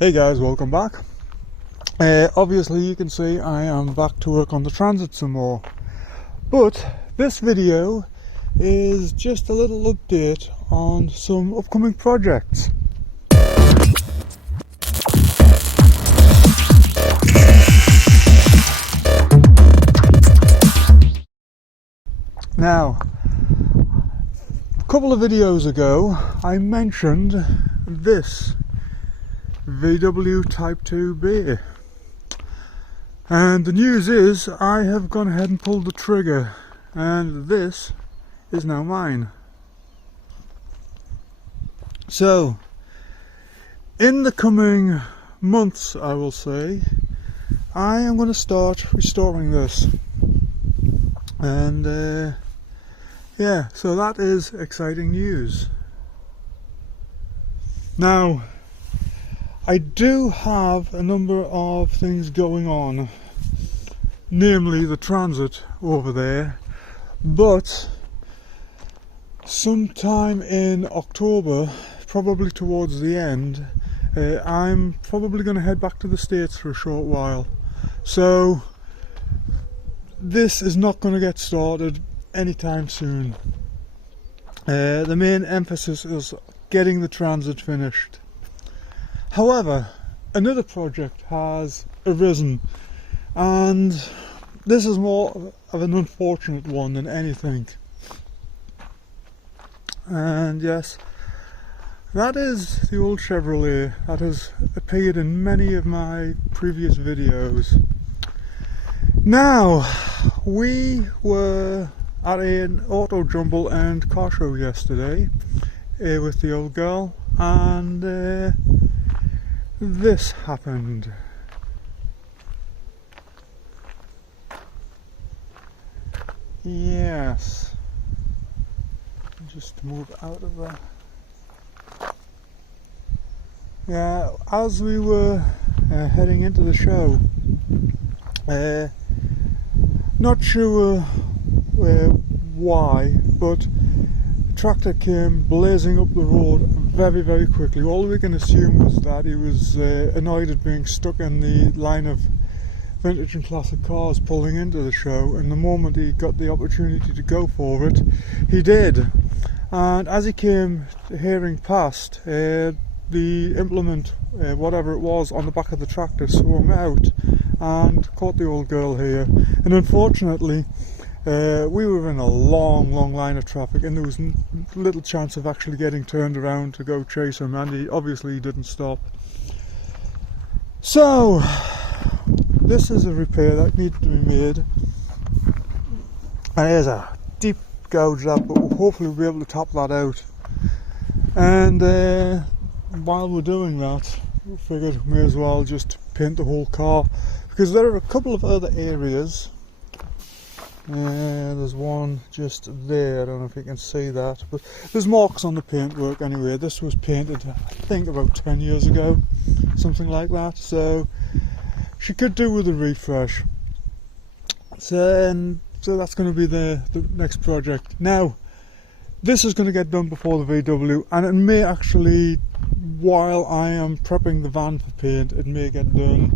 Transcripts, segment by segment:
Hey guys, welcome back. Obviously you can see I am back to work on the Transit some more, but this video is just a little update on some upcoming projects. Now, a couple of videos ago I mentioned this VW Type 2B, and the news is I have gone ahead and pulled the trigger, and this is now mine. So in the coming months, I will say, I am going to start restoring this, and yeah, so that is exciting news. Now, I do have a number of things going on, namely the Transit over there, but sometime in October, probably towards the end, I'm probably going to head back to the States for a short while. So this is not going to get started anytime soon. The main emphasis is getting the Transit finished. However, another project has arisen, and this is more of an unfortunate one than anything. And yes, that is the old Chevrolet that has appeared in many of my previous videos. Now, we were at an auto jumble and car show yesterday with the old girl, and this happened. Yes, just move out of that. Yeah, as we were heading into the show, not sure why, but a tractor came blazing up the road very quickly. All we can assume was that he was annoyed at being stuck in the line of vintage and classic cars pulling into the show, and the moment he got the opportunity to go for it, he did. And as he came hearing past, the implement, whatever it was, on the back of the tractor swung out and caught the old girl here. And unfortunately, we were in a long line of traffic, and there was little chance of actually getting turned around to go chase him, and he obviously didn't stop. So this is a repair that needs to be made, and there's a deep gouge that, but hopefully we'll be able to top that out. And while we're doing that, we figured we may as well just paint the whole car, because there are a couple of other areas. There's one just there, I don't know if you can see that, but there's marks on the paintwork anyway. This was painted, I think, about 10 years ago, something like that, so she could do with a refresh. So that's going to be the next project. Now, this is going to get done before the VW, and it may actually, while I am prepping the van for paint, it may get done,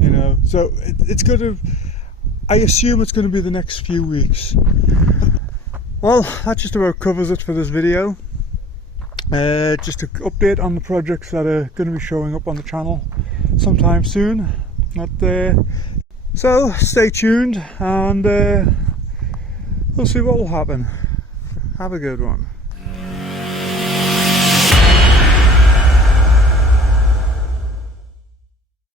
you know, so it's going to, I assume it's going to be the next few weeks. Well, that just about covers it for this video. Just an update on the projects that are going to be showing up on the channel sometime soon. So stay tuned, and we'll see what will happen. Have a good one.